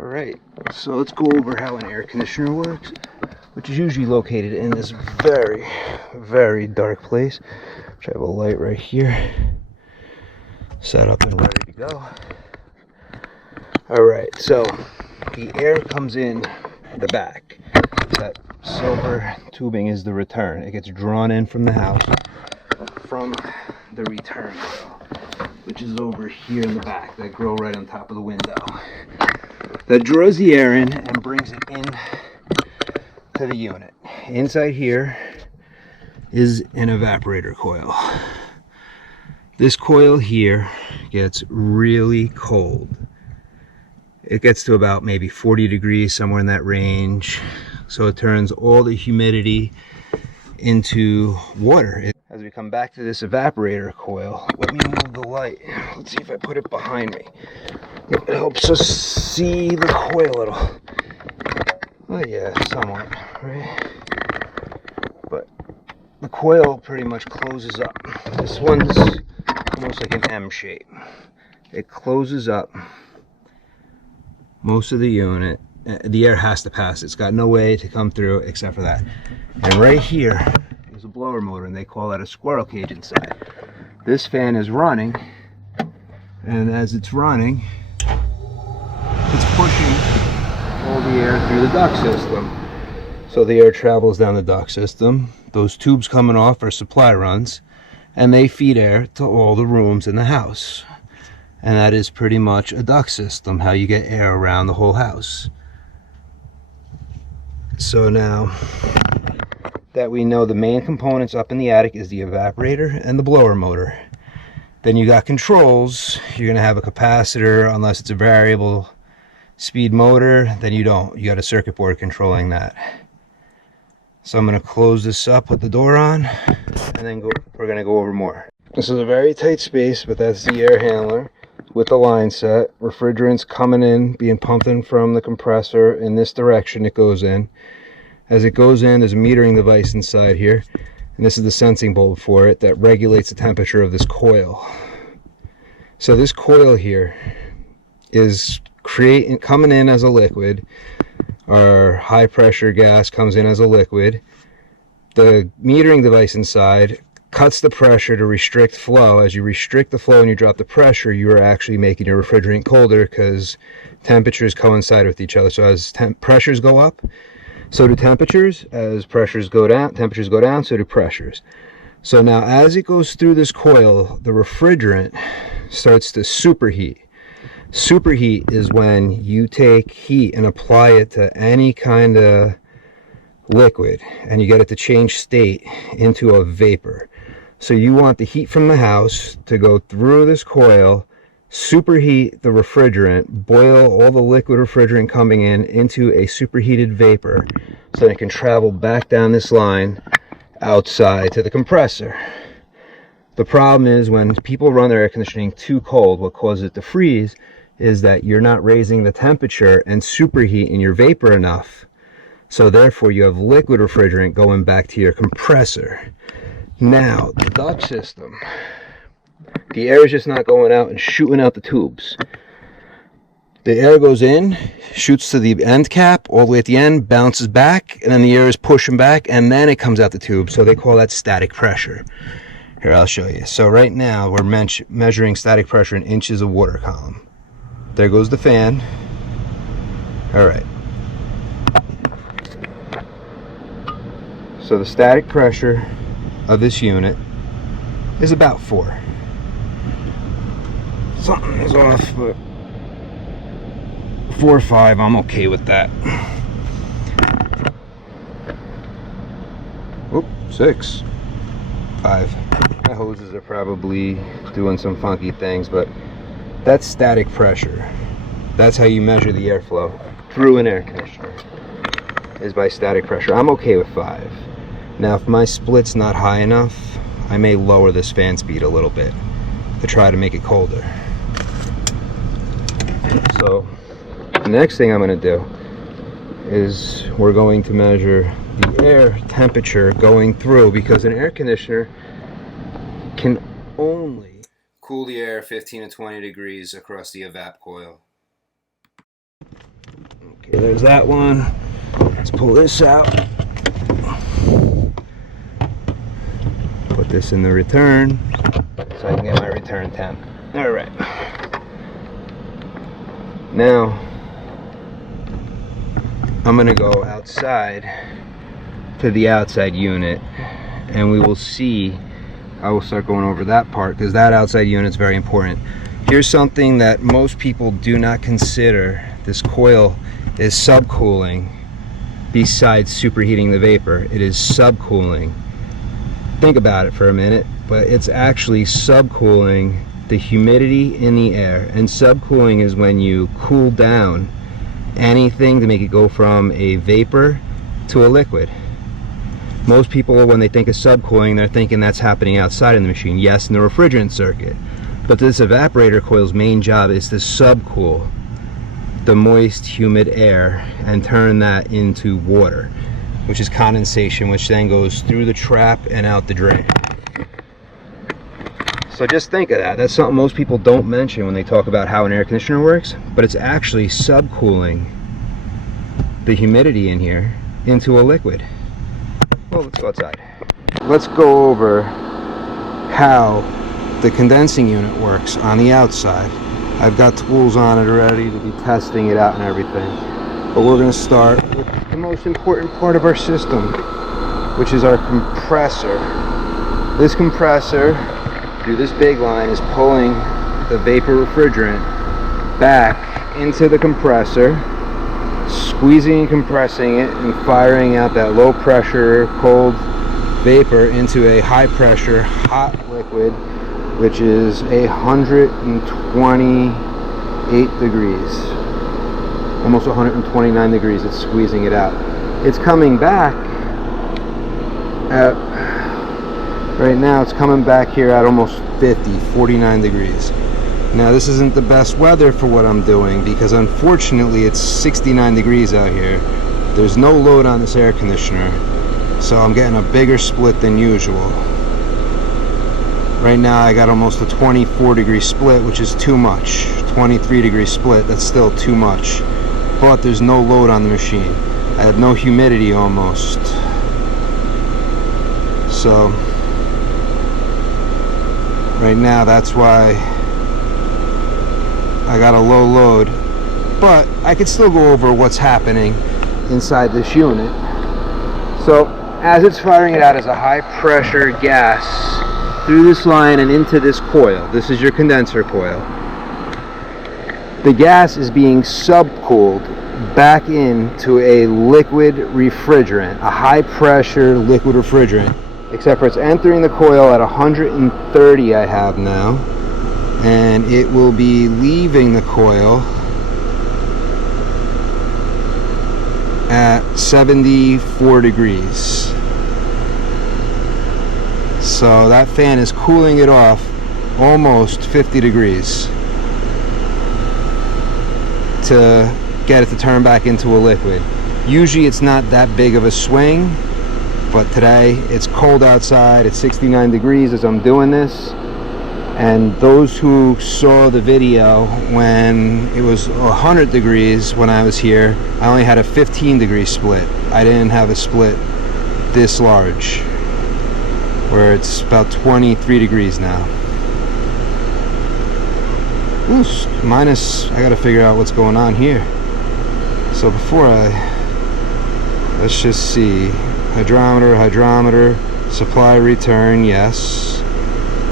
Alright, so let's go over how an air conditioner works, which is usually located in this very, very dark place. Which I have a light right here, set up and ready to go. Alright, so the air comes in the back. That silver tubing is the return. It gets drawn in from the house from the return grill, which is over here in the back, that grill right on top of the window. That draws the air in and brings it in to the unit. Inside here is an evaporator coil. This coil here gets really cold. It gets to about maybe 40 degrees, somewhere in that range. So it turns all the humidity into water. As we come back to this evaporator coil, let me move the light. Let's see if I put it behind me. It helps us see the coil a little. Well, yeah, somewhat, right? But the coil pretty much closes up. This one's almost like an M shape. It closes up most of the unit. The air has to pass. It's got no way to come through except for that. And right here is a blower motor, and they call that a squirrel cage inside. This fan is running, and as it's running, it's pushing all the air through the duct system. So the air travels down the duct system. Those tubes coming off are supply runs, and they feed air to all the rooms in the house. And that is pretty much a duct system, how you get air around the whole house. So now that we know the main components up in the attic is the evaporator and the blower motor, then you got controls. You're going to have a capacitor, unless it's a variable speed motor, then you don't. You got a circuit board controlling that. So I'm going to close this up, put the door on, and then we're going to go over more. This is a very tight space, but that's the air handler with the line set. Refrigerant's coming in, being pumped in from the compressor in this direction it goes in. As it goes in, there's a metering device inside here, and this is the sensing bulb for it that regulates the temperature of this coil. So this coil here is coming in as a liquid. Our high pressure gas comes in as a liquid. The metering device inside cuts the pressure to restrict flow. As you restrict the flow and you drop the pressure, you are actually making your refrigerant colder, because temperatures coincide with each other. So as pressures go up, so do temperatures. As pressures go down, temperatures go down, so do pressures. So now as it goes through this coil, the refrigerant starts to superheat. Superheat is when you take heat and apply it to any kind of liquid, and you get it to change state into a vapor. So you want the heat from the house to go through this coil, superheat the refrigerant, boil all the liquid refrigerant coming in into a superheated vapor, so that it can travel back down this line outside to the compressor. The problem is when people run their air conditioning too cold, what causes it to freeze is that you're not raising the temperature and superheating your vapor enough. So therefore you have liquid refrigerant going back to your compressor. Now, the duct system, the air is just not going out and shooting out the tubes. The air goes in, shoots to the end cap, all the way at the end, bounces back, and then the air is pushing back, and then it comes out the tube. So they call that static pressure. Here, I'll show you. So right now, we're measuring static pressure in inches of water column. There goes the fan. All right. So the static pressure of this unit is about 4. Something is off, but 4 or 5, I'm okay with that. Oop, 6, 5. My hoses are probably doing some funky things, but that's static pressure. That's how you measure the airflow through an air conditioner, is by static pressure. I'm okay with 5. Now if my split's not high enough, I may lower this fan speed a little bit to try to make it colder. So the next thing I'm going to do is we're going to measure the air temperature going through, because an air conditioner can only cool the air 15 to 20 degrees across the evap coil. Okay, there's that one. Let's pull this out. Put this in the return so I can get my return temp. All right. Now I'm gonna go outside to the outside unit, and we will see. I will start going over that part because that outside unit is very important. Here's something that most people do not consider. This coil is subcooling besides superheating the vapor. It is subcooling. Think about it for a minute, but it's actually subcooling the humidity in the air. And subcooling is when you cool down anything to make it go from a vapor to a liquid. Most people, when they think of subcooling, they're thinking that's happening outside in the machine. Yes, in the refrigerant circuit. But this evaporator coil's main job is to subcool the moist, humid air and turn that into water, which is condensation, which then goes through the trap and out the drain. So just think of that. That's something most people don't mention when they talk about how an air conditioner works, but it's actually subcooling the humidity in here into a liquid. Well, let's go outside. Let's go over how the condensing unit works on the outside. I've got tools on it already to be testing it out and everything. But we're going to start with the most important part of our system, which is our compressor. This compressor, through this big line, is pulling the vapor refrigerant back into the compressor, squeezing and compressing it and firing out that low pressure cold vapor into a high pressure hot liquid, which is 128 degrees, almost 129 degrees. It's squeezing it out. It's coming back at, right now it's coming back here at almost 49 degrees. Now this isn't the best weather for what I'm doing because unfortunately it's 69 degrees out here. There's no load on this air conditioner, so I'm getting a bigger split than usual. Right now I got almost a 24 degree split, which is too much. 23 degree split, that's still too much. But there's no load on the machine. I have no humidity almost. So right now that's why I got a low load, but I could still go over what's happening inside this unit. So as it's firing it out as a high pressure gas through this line and into this coil, this is your condenser coil, the gas is being subcooled back into a liquid refrigerant, a high pressure liquid refrigerant, except for it's entering the coil at 130 I have now, and it will be leaving the coil at 74 degrees. So that fan is cooling it off almost 50 degrees to get it to turn back into a liquid. Usually it's not that big of a swing, but today it's cold outside. It's 69 degrees as I'm doing this. And those who saw the video when it was 100 degrees when I was here, I only had a 15 degree split. I didn't have a split this large, where it's about 23 degrees now. Ooh, minus, I gotta figure out what's going on here. So let's just see. Hydrometer, supply return, yes.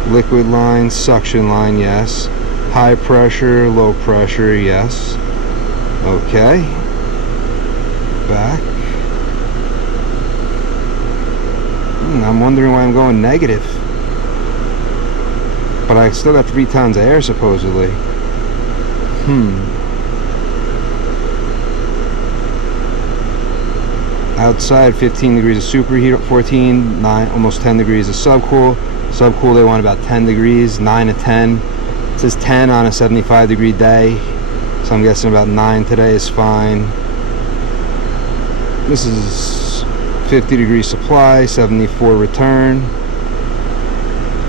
Liquid line, suction line, yes. High pressure, low pressure, yes. Okay. Back. I'm wondering why I'm going negative. But I still got 3 tons of air supposedly. Outside 15 degrees of superheat, 14, 9, almost 10 degrees of subcool. Subcool they want about 10 degrees, 9 to 10. It says 10 on a 75 degree day, so I'm guessing about 9 today is fine. This is 50 degree supply, 74 return.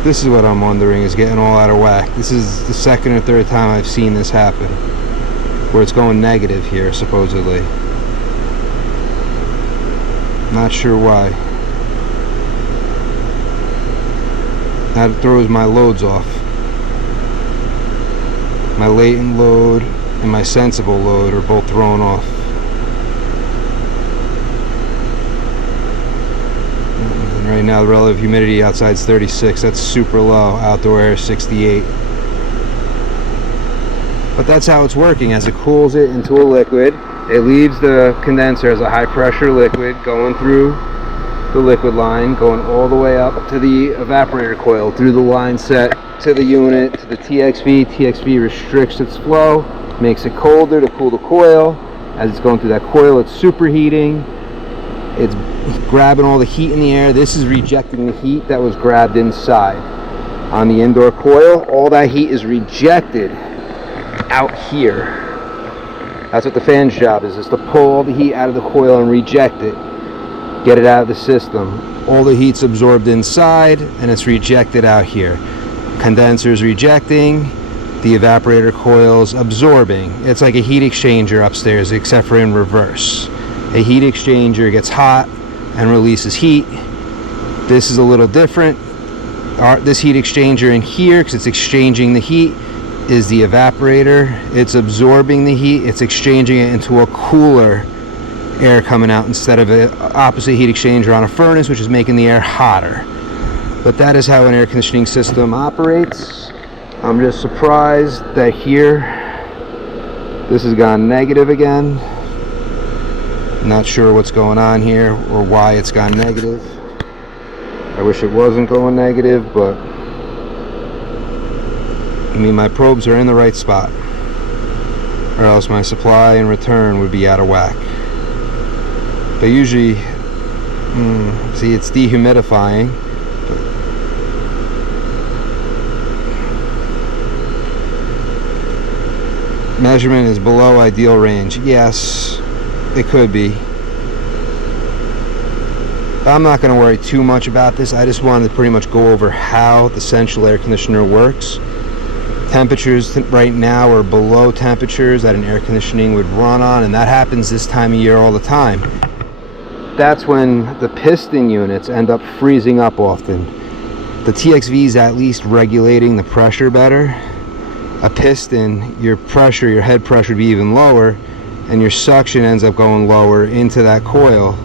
This is what I'm wondering is getting all out of whack. This is the second or third time I've seen this happen. where it's going negative here, supposedly. Not sure why. That throws my loads off. My latent load and my sensible load are both thrown off. And right now the relative humidity outside is 36. That's super low. Outdoor air is 68. But that's how it's working. As it cools it into a liquid, it leaves the condenser as a high pressure liquid going through the liquid line, going all the way up to the evaporator coil, through the line set to the unit, to the TXV. TXV restricts its flow, makes it colder to cool the coil. As it's going through that coil, it's superheating. It's grabbing all the heat in the air. This is rejecting the heat that was grabbed inside. On the indoor coil, all that heat is rejected out here. That's what the fan's job is to pull all the heat out of the coil and reject it. Get it out of the system. All the heat's absorbed inside and it's rejected out here. Condenser's rejecting, the evaporator coil's absorbing. It's like a heat exchanger upstairs, except for in reverse. A heat exchanger gets hot and releases heat. This is a little different. This heat exchanger in here, because it's exchanging the heat, is the evaporator. It's absorbing the heat, it's exchanging it into a cooler air coming out instead of an opposite heat exchanger on a furnace, which is making the air hotter. But that is how an air conditioning system operates. I'm just surprised that here this has gone negative again. Not sure what's going on here or why it's gone negative. I wish it wasn't going negative, but I mean, my probes are in the right spot, or else my supply and return would be out of whack. But usually, see, it's dehumidifying. Measurement is below ideal range. Yes, it could be. But I'm not going to worry too much about this. I just wanted to pretty much go over how the central air conditioner works. Temperatures right now are below temperatures that an air conditioning would run on, and that happens this time of year all the time. That's when the piston units end up freezing up often. The TXV is at least regulating the pressure better. A piston, your pressure, your head pressure would be even lower, and your suction ends up going lower into that coil.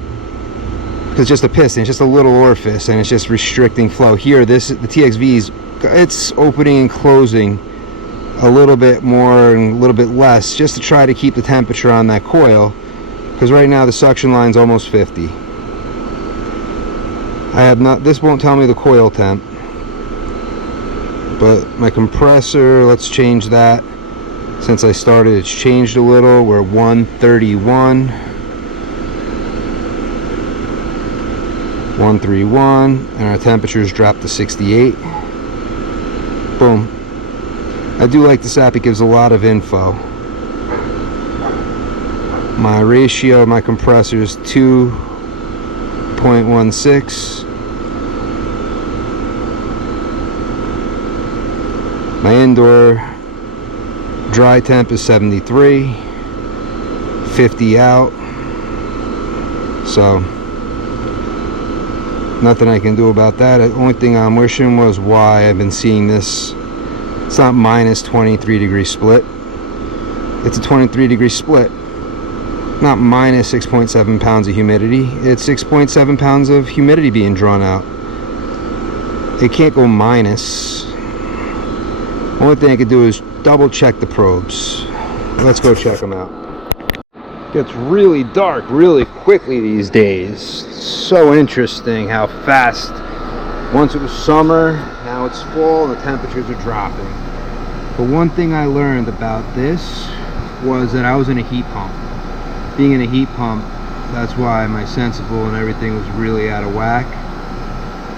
Because just a piston, it's just a little orifice, and it's just restricting flow. Here, the TXV's, it's opening and closing a little bit more and a little bit less, just to try to keep the temperature on that coil. Because right now the suction line's almost 50. This won't tell me the coil temp. But my compressor, let's change that. Since I started, it's changed a little. We're 131. 131, and our temperatures dropped to 68. Boom. I do like this app, it gives a lot of info. My ratio of my compressor is 2.16. My indoor dry temp is 73. 50 out. So nothing I can do about that. The only thing I'm wishing was why I've been seeing this. It's not minus 23 degree split. It's a 23 degree split. Not minus 6.7 pounds of humidity. It's 6.7 pounds of humidity being drawn out. It can't go minus. Only thing I could do is double check the probes. Let's go check them out. It gets really dark really quickly these days. So interesting how fast. Once it was summer, now it's fall, and the temperatures are dropping. But one thing I learned about this was that I was in a heat pump. Being in a heat pump, that's why my sensible and everything was really out of whack.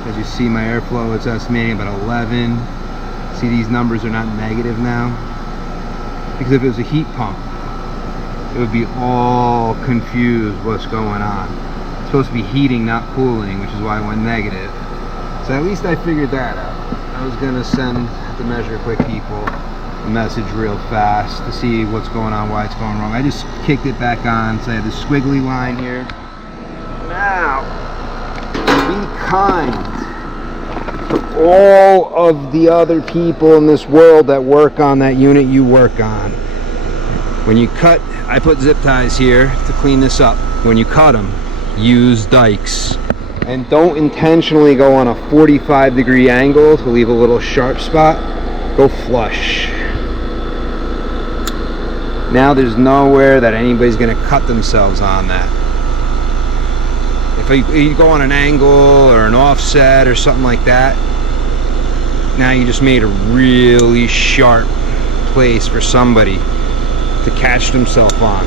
As you see, my airflow is estimating about 11. See, these numbers are not negative now. Because if it was a heat pump, it would be all confused what's going on. It's supposed to be heating, not cooling, which is why I went negative. So at least I figured that out. I was gonna send the Measure Quick people the message real fast to see what's going on, why it's going wrong. I just kicked it back on, so I have this squiggly line here. Now, be kind to all of the other people in this world that work on that unit you work on. When you cut, I put zip ties here to clean this up. When you cut them, use dikes. And don't intentionally go on a 45-degree angle to leave a little sharp spot. Go flush. Now there's nowhere that anybody's gonna cut themselves on that. If you go on an angle or an offset or something like that, now you just made a really sharp place for somebody to catch themselves on.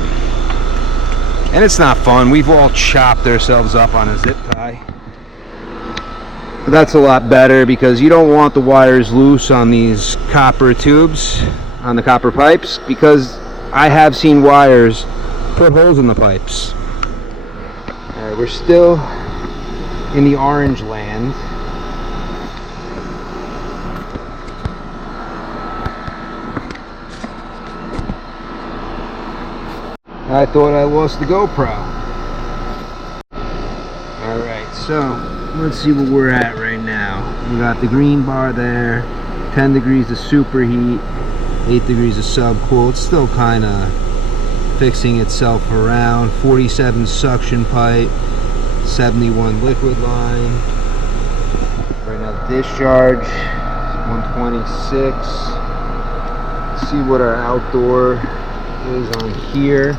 And it's not fun. We've all chopped ourselves up on a zip tie. But that's a lot better because you don't want the wires loose on these copper tubes, on the copper pipes, because I have seen wires put holes in the pipes. Alright, we're still in the orange land. I thought I lost the GoPro. Alright, so let's see what we're at right now. We got the green bar there, 10 degrees of superheat, 8 degrees of subcool. It's still kind of fixing itself around. 47 suction pipe, 71 liquid line. Right now the discharge is 126. Let's see what our outdoor is on here.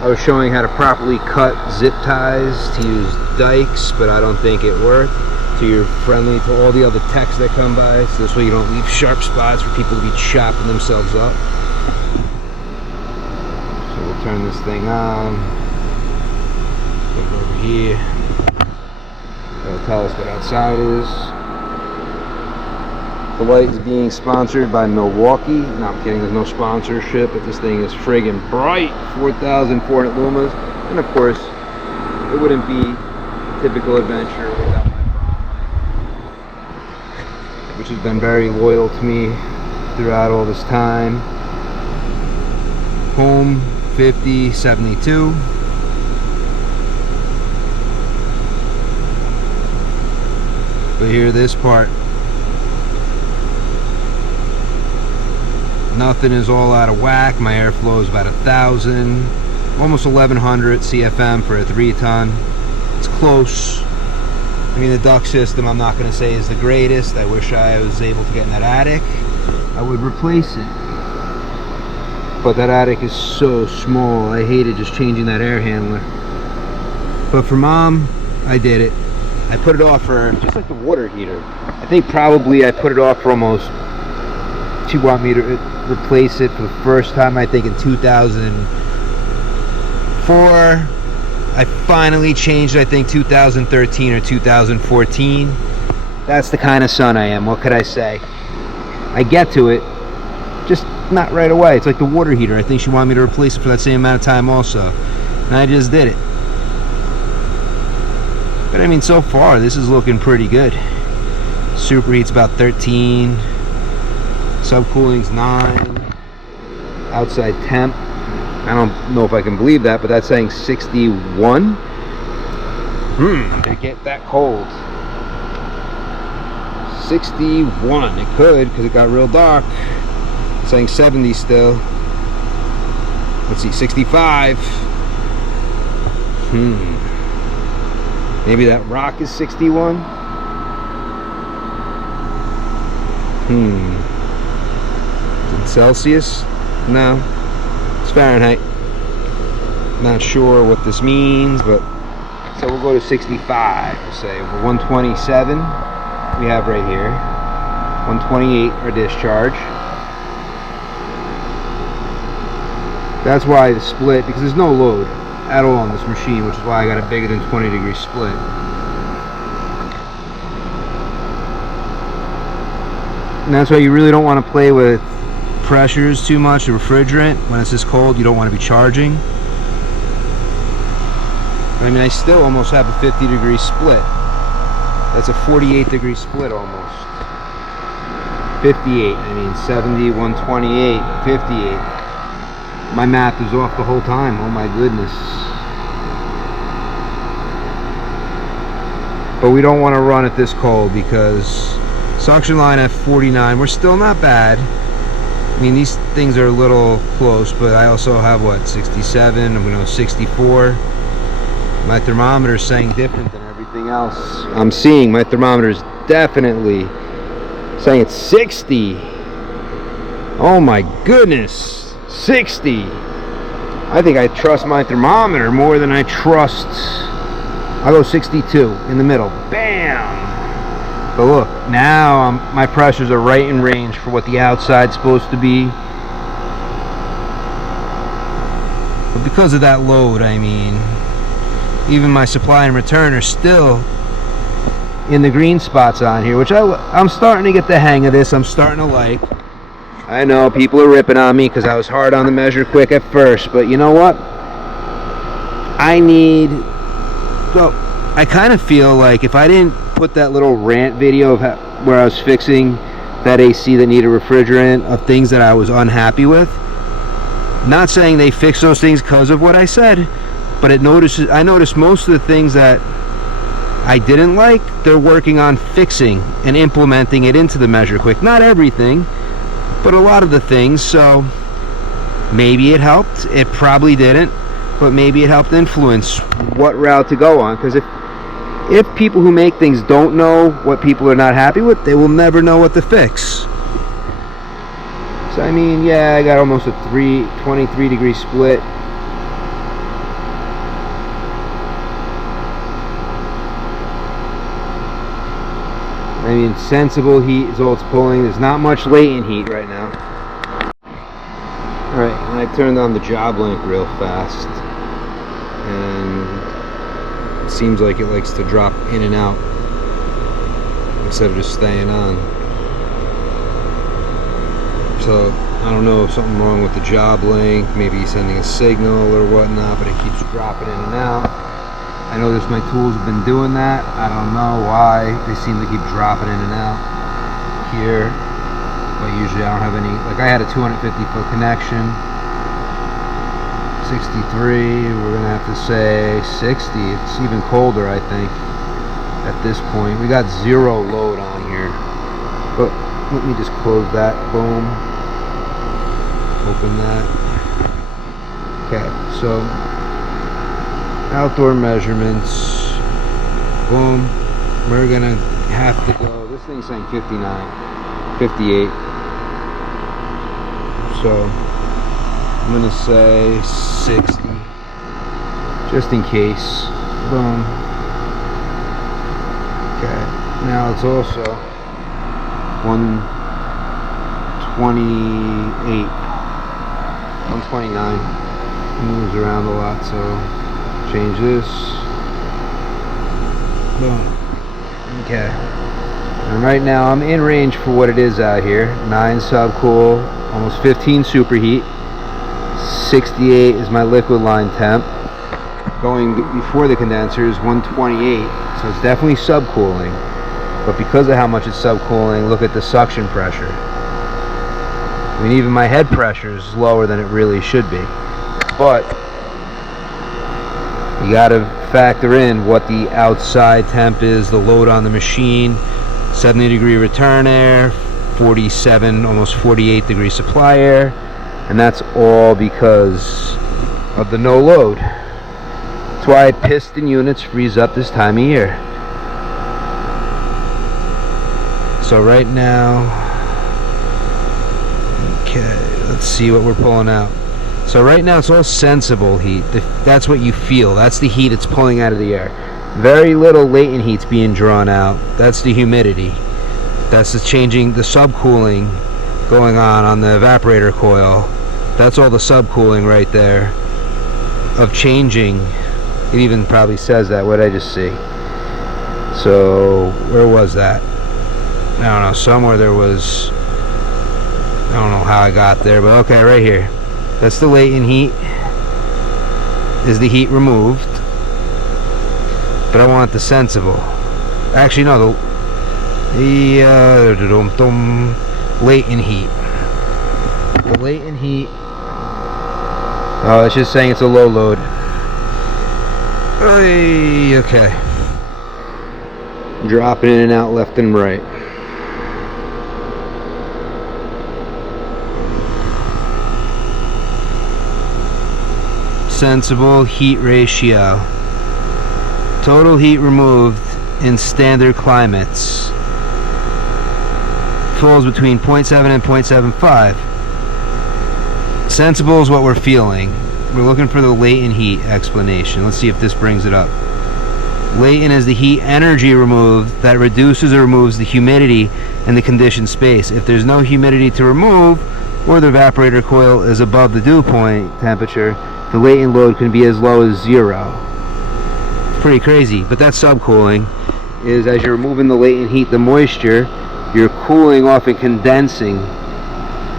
I was showing how to properly cut zip ties to use dikes, but I don't think it worked. So you're friendly to all the other techs that come by, so this way you don't leave sharp spots for people to be chopping themselves up. So we'll turn this thing on. Look over here. It'll tell us what outside is. The light is being sponsored by Milwaukee. No, I'm kidding, there's no sponsorship, but this thing is friggin' bright. 4,400 lumens. And of course, it wouldn't be a typical adventure without my prom, which has been very loyal to me throughout all this time. Home 5072. But here, this part, nothing is all out of whack. My airflow is about 1,000, almost 1,100 CFM for a 3-ton. It's close. I mean, the duct system, I'm not going to say is the greatest. I wish I was able to get in that attic. I would replace it. But that attic is so small. I hated just changing that air handler. But for Mom, I did it. I put it off for, just like the water heater. I think probably I put it off for almost, she wanted me to replace it for the first time, I think in 2004. I finally changed it, I think 2013 or 2014. That's the kind of son I am, what could I say? I get to it, just not right away. It's like the water heater. I think she wanted me to replace it for that same amount of time also. And I just did it. But I mean, so far, this is looking pretty good. Superheat's about 13. Subcooling's 9. Outside temp, I don't know if I can believe that, but that's saying 61. Did it get that cold? 61. It could, because it got real dark. It's saying 70 still. Let's see, 65. Maybe that rock is 61. In Celsius? No, it's Fahrenheit. Not sure what this means, but so we'll go to 65. We'll say 127 we have right here, 128 our discharge. That's why the split, because there's no load at all on this machine, which is why I got a bigger than 20-degree split. And that's why you really don't want to play with pressures too much, the refrigerant. When it's this cold, you don't want to be charging. I mean, I still almost have a 50-degree split. That's a 48-degree split almost. 58. I mean 70, 128, 58. My math was off the whole time. Oh my goodness. But we don't want to run it this cold because suction line at 49. We're still not bad. I mean, these things are a little close, but I also have what, 67, I'm going to 64. My thermometer is saying different than everything else I'm seeing. My thermometer is definitely saying it's 60. Oh my goodness, 60. I think I trust my thermometer more than I trust. I'll go 62 in the middle. Bam! But look, now my pressures are right in range for what the outside's supposed to be. But because of that load, I mean, even my supply and return are still in the green spots on here, which I'm starting to get the hang of this. I'm starting to like. I know people are ripping on me because I was hard on the measure quick at first, but you know what? I kind of feel like if I didn't put that little rant video of where I was fixing that AC that needed refrigerant, of things that I was unhappy with, not saying they fixed those things because of what I said, but I noticed most of the things that I didn't like, they're working on fixing and implementing it into the measure quick. Not everything, but a lot of the things. So maybe it helped. It probably didn't, but maybe it helped influence what route to go on. Because if people who make things don't know what people are not happy with, they will never know what to fix. So I mean, yeah, I got almost a 23 degree split. I mean, sensible heat is all it's pulling. There's not much latent heat right now. Alright, and I turned on the job link real fast. And it seems like it likes to drop in and out instead of just staying on. So, I don't know if something wrong with the job link. Maybe he's sending a signal or whatnot, but it keeps dropping in and out. I noticed my tools have been doing that. I don't know why. They seem to keep dropping in and out here. But usually I don't have any. Like I had a 250 foot connection. 63. We're going to have to say 60. It's even colder, I think, at this point. We got zero load on here. But let me just close that. Boom. Open that. Okay, so outdoor measurements. Boom. We're gonna have to go. This thing's saying 59, 58. So I'm gonna say 60, just in case. Boom. Okay. Now it's also 128, 129. It moves around a lot, so. Change this. Boom. Okay. And right now I'm in range for what it is out here. 9 subcool, almost 15 superheat. 68 is my liquid line temp. Going before the condenser is 128, so it's definitely subcooling. But because of how much it's subcooling, look at the suction pressure. I mean, even my head pressure is lower than it really should be. But you got to factor in what the outside temp is, the load on the machine, 70 degree return air, 47, almost 48 degree supply air, and that's all because of the no load. That's why piston units freeze up this time of year. So right now, okay, let's see what we're pulling out. So right now it's all sensible heat. That's what you feel. That's the heat it's pulling out of the air. Very little latent heat's being drawn out. That's the humidity. That's the changing, the subcooling going on the evaporator coil. That's all the subcooling right there of changing. It even probably says that. What did I just see? So where was that? I don't know. Somewhere there was. I don't know how I got there, but okay, right here. That's the latent heat. Is the heat removed? But I want the sensible. Actually, no. latent heat. The latent heat, oh, it's just saying it's a low load. Okay. Dropping in and out left and right. Sensible heat ratio. Total heat removed in standard climates falls between 0.7 and 0.75. Sensible is what we're feeling. We're looking for the latent heat explanation. Let's see if this brings it up. Latent is the heat energy removed that reduces or removes the humidity in the conditioned space. If there's no humidity to remove, or the evaporator coil is above the dew point temperature, the latent load can be as low as 0. It's pretty crazy, but that's subcooling. Is as you're removing the latent heat, the moisture, you're cooling off and condensing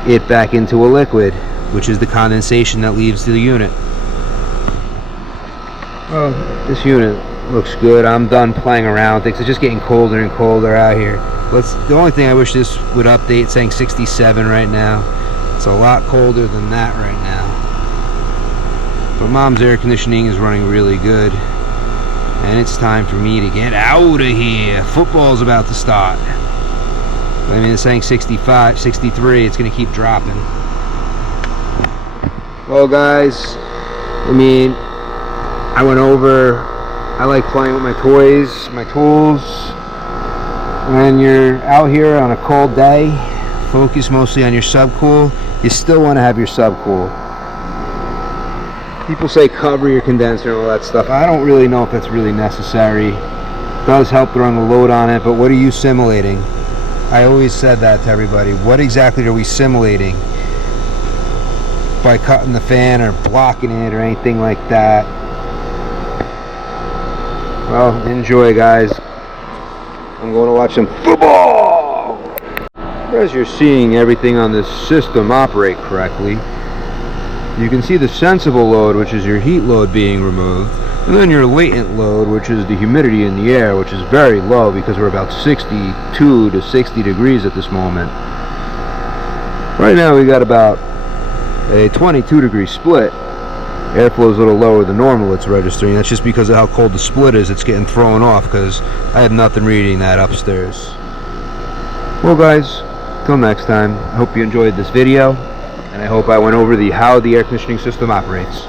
it back into a liquid, which is the condensation that leaves the unit. Well, this unit looks good. I'm done playing around with things. It's just getting colder and colder out here. The only thing I wish this would update, saying 67 right now. It's a lot colder than that right now. But Mom's air conditioning is running really good. And it's time for me to get out of here. Football's about to start. I mean, it's saying 65, 63. It's going to keep dropping. Well, guys, I mean, I went over. I like playing with my toys, my tools. When you're out here on a cold day, focus mostly on your subcool. You still want to have your subcool. People say cover your condenser and all that stuff. I don't really know if that's really necessary. It does help throwing the load on it, but what are you simulating? I always said that to everybody. What exactly are we simulating? By cutting the fan or blocking it or anything like that. Well, enjoy, guys. I'm going to watch some football. As you're seeing everything on this system operate correctly, you can see the sensible load, which is your heat load, being removed, and then your latent load, which is the humidity in the air, which is very low because we're about 62 to 60 degrees at this moment. Right now we got about a 22 degree split. Airflow is a little lower than normal. It's registering. That's just because of how cold the split is. It's getting thrown off because I have nothing reading that upstairs. Well, guys, till next time, I hope you enjoyed this video, and I hope I went over how the air conditioning system operates.